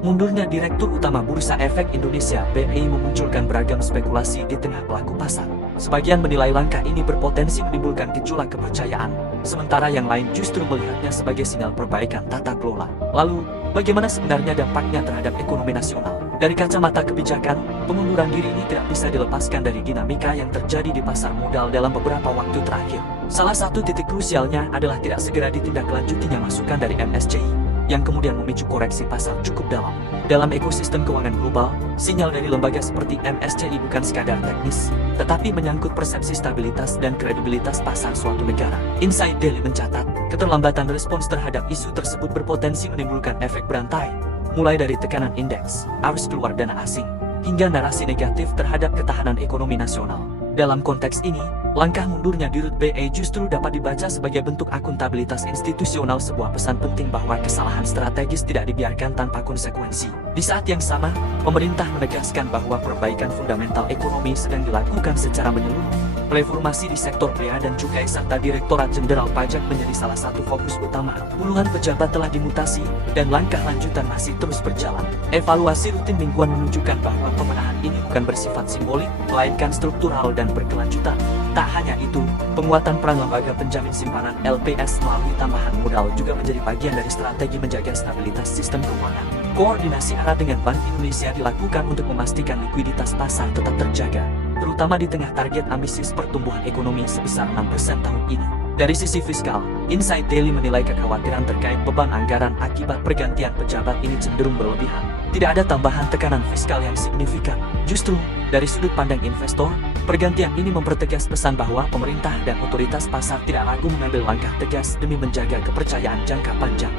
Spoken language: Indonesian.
Mundurnya Direktur Utama Bursa Efek Indonesia (BEI) memunculkan beragam spekulasi di tengah pelaku pasar. Sebagian menilai langkah ini berpotensi menimbulkan gejolak kepercayaan, sementara yang lain justru melihatnya sebagai sinyal perbaikan tata kelola. Lalu, bagaimana sebenarnya dampaknya terhadap ekonomi nasional? Dari kacamata kebijakan, pengunduran diri ini tidak bisa dilepaskan dari dinamika yang terjadi di pasar modal dalam beberapa waktu terakhir. Salah satu titik krusialnya adalah tidak segera ditindaklanjutinya masukan dari MSCI, yang kemudian memicu koreksi pasar cukup dalam. Dalam ekosistem keuangan global, sinyal dari lembaga seperti MSCI bukan sekadar teknis, tetapi menyangkut persepsi stabilitas dan kredibilitas pasar suatu negara. Inside Daily mencatat, keterlambatan respons terhadap isu tersebut berpotensi menimbulkan efek berantai, mulai dari tekanan indeks, arus keluar dana asing, hingga narasi negatif terhadap ketahanan ekonomi nasional. Dalam konteks ini, langkah mundurnya Dirut BEI justru dapat dibaca sebagai bentuk akuntabilitas institusional, sebuah pesan penting bahwa kesalahan strategis tidak dibiarkan tanpa konsekuensi. Di saat yang sama, pemerintah menegaskan bahwa perbaikan fundamental ekonomi sedang dilakukan secara menyeluruh. Reformasi di sektor bea dan cukai serta Direktorat Jenderal Pajak menjadi salah satu fokus utama. Puluhan pejabat telah dimutasi, dan langkah lanjutan masih terus berjalan. Evaluasi rutin mingguan menunjukkan bahwa pemenahan ini bukan bersifat simbolik, melainkan struktural dan berkelanjutan. Tak hanya itu, penguatan peran lembaga penjamin simpanan LPS melalui tambahan modal juga menjadi bagian dari strategi menjaga stabilitas sistem keuangan. Koordinasi erat dengan Bank Indonesia dilakukan untuk memastikan likuiditas pasar tetap terjaga, terutama di tengah target ambisius pertumbuhan ekonomi sebesar 6% tahun ini. Dari sisi fiskal, Inside Daily menilai kekhawatiran terkait beban anggaran akibat pergantian pejabat ini cenderung berlebihan. Tidak ada tambahan tekanan fiskal yang signifikan. Justru, dari sudut pandang investor, pergantian ini mempertegas pesan bahwa pemerintah dan otoritas pasar tidak ragu mengambil langkah tegas demi menjaga kepercayaan jangka panjang.